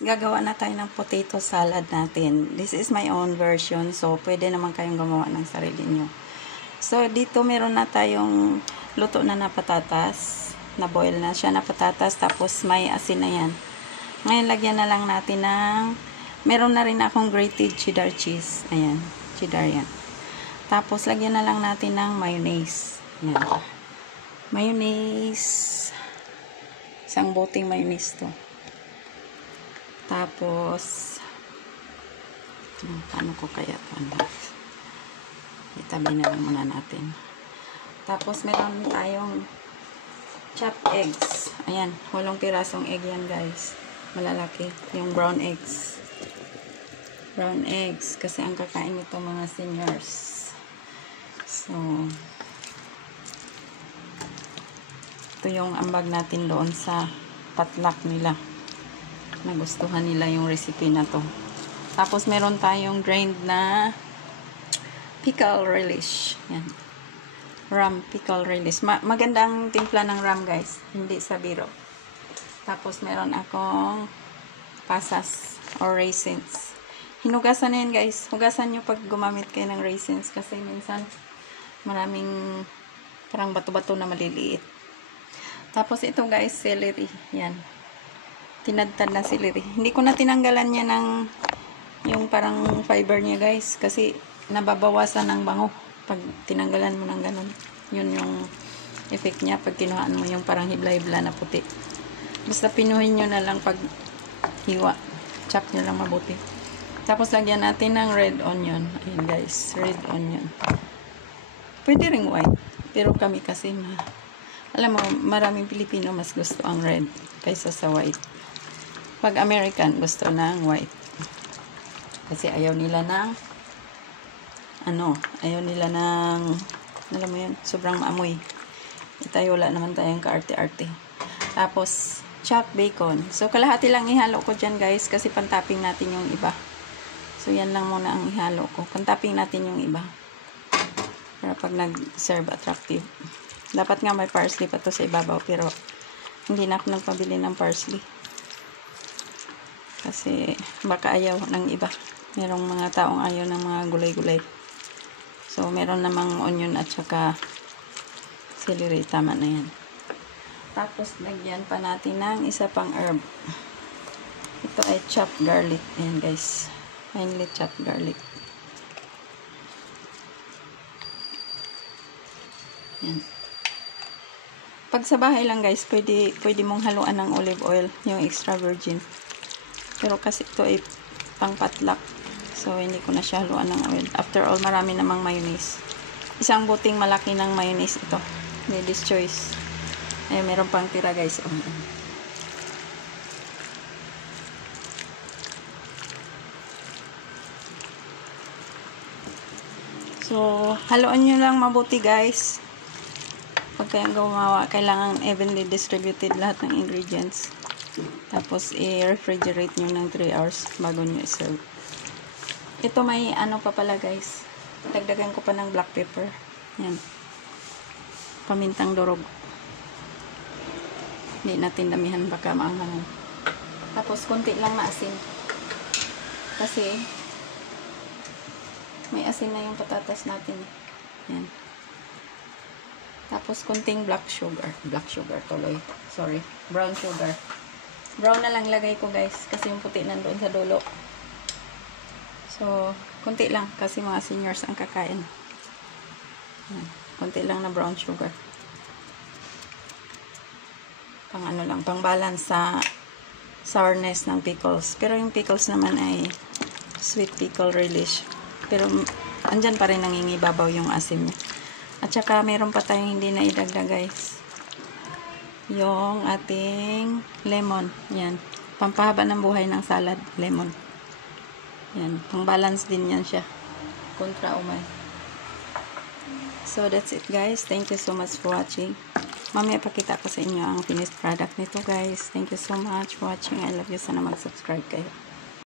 Gagawa na tayo ng potato salad natin. This is my own version. So, pwede naman kayong gumawa ng sarili nyo. So, dito meron na tayong luto na patatas. Na-boil na siya na patatas. Tapos, may asin na yan. Ngayon, lagyan na lang natin ng... Meron na rin akong grated cheddar cheese. Ayan. Cheddar yan. Tapos, lagyan na lang natin ng mayonnaise. Ayan. Mayonnaise. Isang boteng mayonnaise to. Tapos, paano ko kaya ito? Itabi na lang muna natin. Tapos, meron tayong chopped eggs. Ayan, 8 pirasong egg yan, guys. Malalaki. Yung brown eggs. Brown eggs. Kasi ang kakain ito mga seniors. So, ito yung ambag natin doon sa potluck nila. Nagustuhan nila yung recipe na to. Tapos meron tayong drained na pickle relish. Yan. Ram pickle relish. Magandang timpla ng ram, guys. Hindi sa biro. Tapos meron akong pasas or raisins. Hinugasan na yan, guys. Hugasan nyo pag gumamit kayo ng raisins kasi minsan maraming parang bato-bato na maliliit. Tapos ito, guys, celery. Yan. Tinadtad na celery. Hindi ko na tinanggalan niya ng yung parang fiber niya, guys. Kasi nababawasan ng bango pag tinanggalan mo ng ganun. Yun yung effect niya pag kinuhaan mo yung parang hibla-hibla na puti. Basta pinuhin nyo na lang pag hiwa. Chop nyo lang mabuti. Tapos lagyan natin ng red onion. Ayan, guys. Red onion. Pwede ring white. Pero kami kasi alam mo, maraming Pilipino mas gusto ang red kaysa sa white. Pag American, gusto ng white. Kasi ayaw nila ng ayaw nila ng alam mo yun, sobrang maamoy. Tayo wala naman tayong kaarte-arte. Tapos, chopped bacon. So, kalahati lang ihalo ko dyan, guys, kasi pantaping natin yung iba. So, yan lang muna ang ihalo ko. Pantaping natin yung iba. Para pag nag-serve attractive. Dapat nga may parsley pa to sa ibabaw, pero hindi na ako nagpabili ng parsley. Kasi baka ayaw ng iba. Merong mga taong ayaw ng mga gulay-gulay. So, meron namang onion at saka celery. Tama na yan. Tapos, lagyan pa natin ng isa pang herb. Ito ay chopped garlic. Ayan, guys. Finely chopped garlic. Ayan. Pag sa bahay lang, guys, pwede mong haluan ng olive oil, yung extra virgin. Pero kasi ito ay pang potluck. So, hindi ko na siya haluan ng oil. After all, marami namang mayonnaise. Isang buting malaki ng mayonnaise ito. Lady's choice. Ay, meron pang tira, guys. So, haluan nyo lang mabuti, guys. Pag kayong gumawa, kailangan evenly distributed lahat ng ingredients. Tapos, i-refrigerate nyo ng 3 hours bago nyo i-serve. Ito may pa pala, guys. Dagdagan ko pa ng black pepper. Yan. Pamintang durog. Hindi natin damihan, baka maanghang. Tapos, konti lang na asin. Kasi, may asin na yung patatas natin. Yan. Tapos, konting black sugar. Black sugar tuloy. Sorry. Brown sugar. Brown na lang lagay ko, guys. Kasi yung puti nandoon sa dulo. So, konti lang. Kasi mga seniors ang kakain. Konti lang na brown sugar. Pang lang. Pang balance sa sourness ng pickles. Pero yung pickles naman ay sweet pickle relish. Pero, andyan pa rin nangingibabaw yung asim niya. At saka, meron pa tayong hindi na idagdag, guys. Yung ating lemon. Yan. Pampahaba ng buhay ng salad. Lemon. Yan. Pang-balance din yan siya. Kontra umay. So, that's it, guys. Thank you so much for watching. Mamaya pakita ko sa inyo ang finished product nito, guys. Thank you so much for watching. I love you. Sana mag-subscribe kayo.